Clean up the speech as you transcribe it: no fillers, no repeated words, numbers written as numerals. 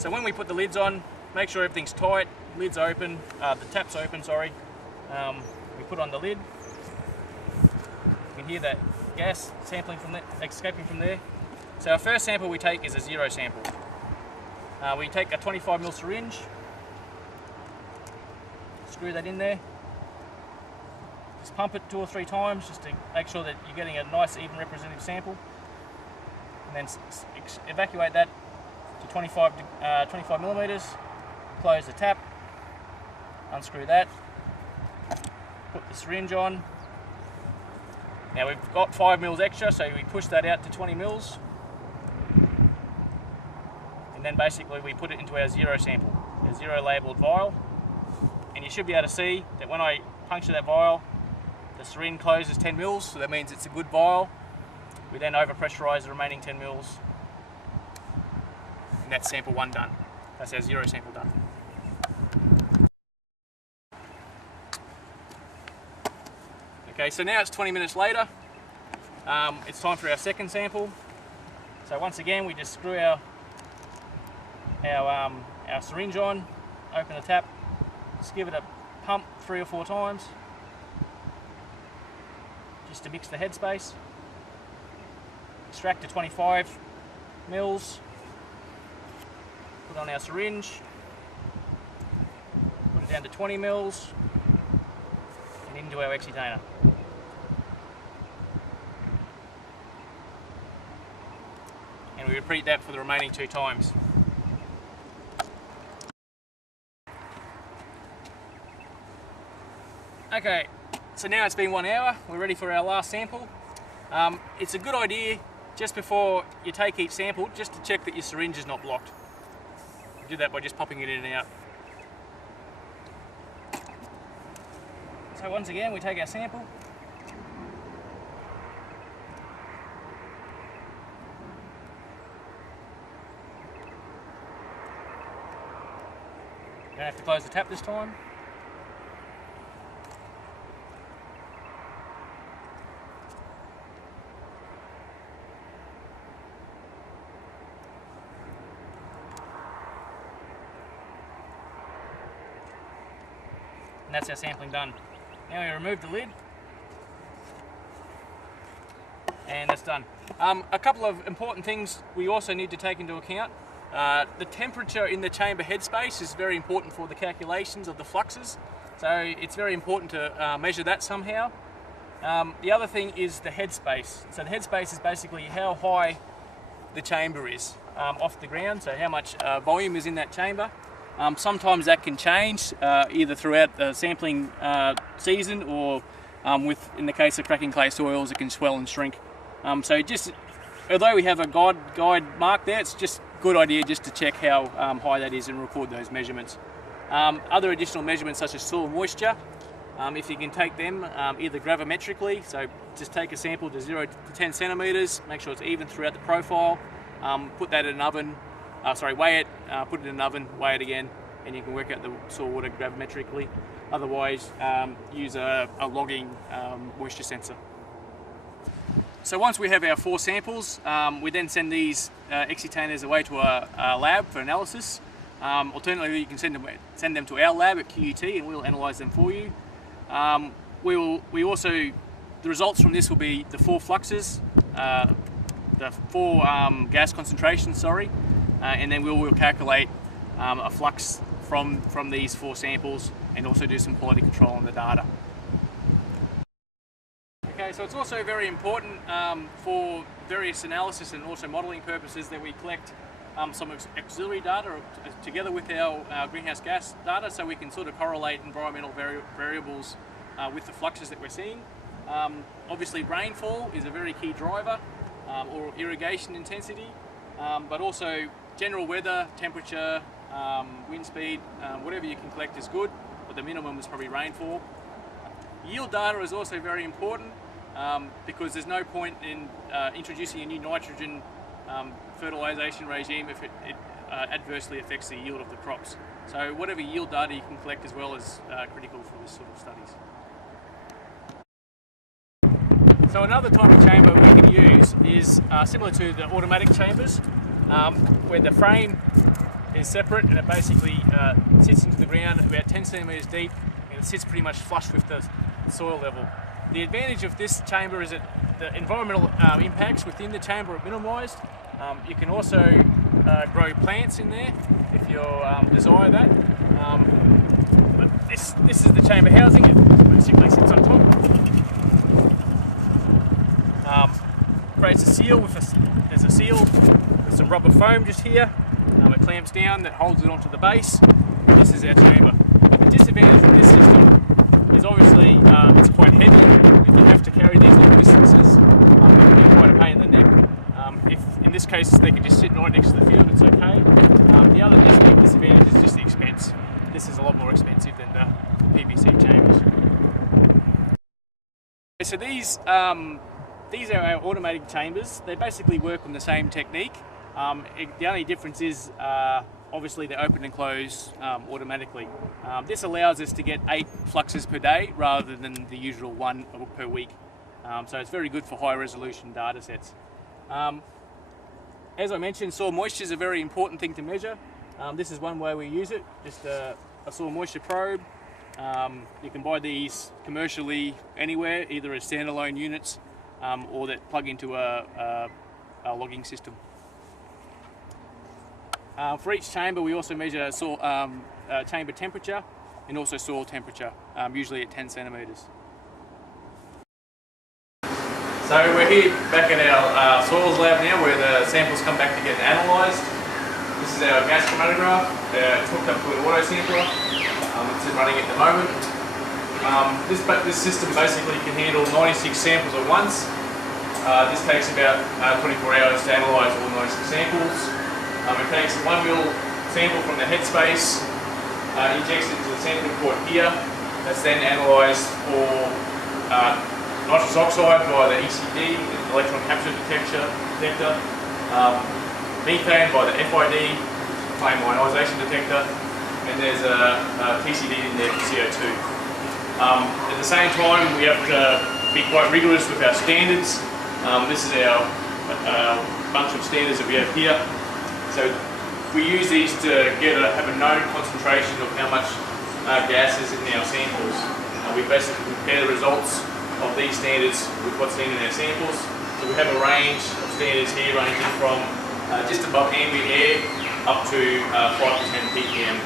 So when we put the lids on, make sure everything's tight, lid's open, the tap's open, sorry. We put on the lid. You can hear that gas sampling from there, escaping from there. So our first sample we take is a 0 sample. We take a 25mm syringe, screw that in there, just pump it 2 or 3 times just to make sure that you're getting a nice even representative sample, and then evacuate that to 25mm, close the tap, unscrew that, put the syringe on. Now we've got 5mm extra, so we push that out to 20mm, and then basically we put it into our 0 sample, our 0 labelled vial, and you should be able to see that when I puncture that vial, the syringe closes 10mm, so that means it's a good vial. We then overpressurize the remaining 10mm, and that's sample 1 done. That's our 0 sample done. Okay, so now it's 20 minutes later. It's time for our second sample. So once again, we just screw our syringe on, open the tap, just give it a pump 3 or 4 times, just to mix the headspace. Extract to 25 mils, put on our syringe, put it down to 20 mils, and into our Excitainer. And we repeat that for the remaining 2 times. Okay, so now it's been 1 hour, we're ready for our last sample. It's a good idea just before you take each sample just to check that your syringe is not blocked. You do that by just popping it in and out. So once again, we take our sample. You don't have to close the tap this time. And that's our sampling done. Now we remove the lid, and that's done. A couple of important things we also need to take into account. The temperature in the chamber headspace is very important for the calculations of the fluxes, so it's very important to measure that somehow. The other thing is the headspace. So the headspace is basically how high the chamber is off the ground, so how much volume is in that chamber. Sometimes that can change either throughout the sampling season or in the case of cracking clay soils, it can swell and shrink. So just, although we have a guide mark there, it's just a good idea just to check how high that is and record those measurements. Other additional measurements such as soil moisture, if you can take them either gravimetrically, so just take a sample to 0 to 10 centimetres, make sure it's even throughout the profile, put that in an oven, weigh it, put it in an oven, weigh it again, and you can work out the soil water gravimetrically. Otherwise, use a logging moisture sensor. So once we have our 4 samples, we then send these Excitainers away to a lab for analysis. Alternatively, you can send them to our lab at QUT and we'll analyse them for you. The results from this will be the 4 fluxes, the 4 gas concentrations, and then we'll calculate a flux from these 4 samples and also do some quality control on the data. Okay, so it's also very important for various analysis and also modelling purposes that we collect some auxiliary data together with our greenhouse gas data, so we can sort of correlate environmental variables with the fluxes that we're seeing. Obviously rainfall is a very key driver, or irrigation intensity, but also general weather, temperature, wind speed, whatever you can collect is good, but the minimum is probably rainfall. Yield data is also very important because there's no point in introducing a new nitrogen fertilisation regime if it adversely affects the yield of the crops. So whatever yield data you can collect as well is critical for this sort of studies. So another type of chamber we can use is similar to the automatic chambers, where the frame is separate, and it basically sits into the ground about 10 centimetres deep, and it sits pretty much flush with the soil level. The advantage of this chamber is that the environmental impacts within the chamber are minimised. You can also grow plants in there if you desire that. But this is the chamber housing. It basically sits on top. Creates a seal there's a seal with some rubber foam just here. It clamps down, that holds it onto the base. This is our chamber. The disadvantage of this system is obviously it's quite heavy. If you have to carry these long distances, it can be quite a pain in the neck. If in this case they can just sit right next to the field, it's okay. The other disadvantage is just the expense. This is a lot more expensive than the PVC chambers. So these are our automatic chambers. They basically work on the same technique. The only difference is obviously they open and close automatically. This allows us to get 8 fluxes per day rather than the usual 1 per week. So it's very good for high resolution data sets. As I mentioned, soil moisture is a very important thing to measure. This is one way we use it, just a soil moisture probe. You can buy these commercially anywhere, either as standalone units or that plug into a logging system. For each chamber we also measure soil, chamber temperature and also soil temperature, usually at 10 centimetres. So we're here back at our soils lab now where the samples come back to get analysed. This is our gas chromatograph. It's hooked up to an auto sampler. It's running at the moment. This system basically can handle 96 samples at once. This takes about 24 hours to analyse all 96 samples. It takes a 1 ml sample from the headspace, injects it into the sampling port here. That's then analysed for nitrous oxide by the ECD, the electron capture detector, methane by the FID, flame ionisation detector, and there's a TCD in there for CO2. At the same time, we have to be quite rigorous with our standards. This is our bunch of standards that we have here. So we use these to have a known concentration of how much gas is in our samples. We basically compare the results of these standards with what's in our samples. So we have a range of standards here ranging from just above ambient air up to 5 to 10 ppm.